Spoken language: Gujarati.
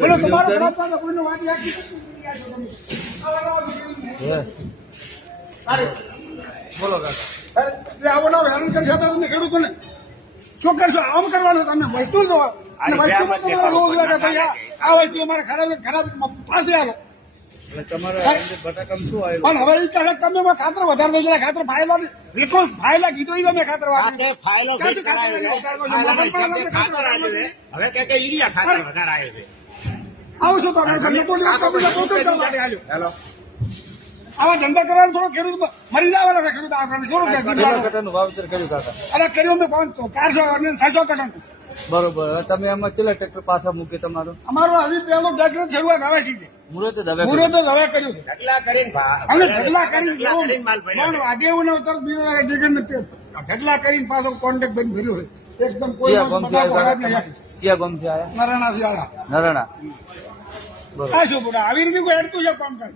બોલો તમારો ખરાબ કોઈનો વાત યાદ બોલો કાકા આવો ના હેરાન કરી શકતા તમે ખેડૂતોને શું કરશો? આમ કરવાનું તમને વસ્તુ જ અને વસ્તુ આ વસ્તુ અમારે ખરાબ પાસે આવે બટાકામાં શું આવ્યું? પણ હવે ઈચ્છા છે તમે ખાતર વધારે દો ખાતર ફાયલા કીધું મેં ખાતર હવે કે યુરિયા ખાતર વધારે આવ્યું છે. આવું શું તમે આવા ધંધા કરવાનું થોડો ખેડૂત મરી જવાના છે. ખેડૂત વાવેતર કર્યું કાકા? અરે કર્યું મેં 400 અને 600 કટન. બરોબર. તમે આમાં કેટલા ટ્રેક્ટર પાછા મૂકે તમારું? અમારો હજી પહેલો ટ્રેક્ટર શરૂઆત હવે છે. મુહૂર્તે હવે કર્યું છે. ઢગલા કરીને વાગે એવું ને તરત બીજા ઢગલા કરીને પાછો કોન્ટેક્ટ બંધ કર્યો છે. એકદમ કોઈ ક્યાં ગમથી આવ્યા? નરણાથી આવ્યા. નરણા. આ શું આવી રીતે કોઈ હેડતું છે કામ કાજ.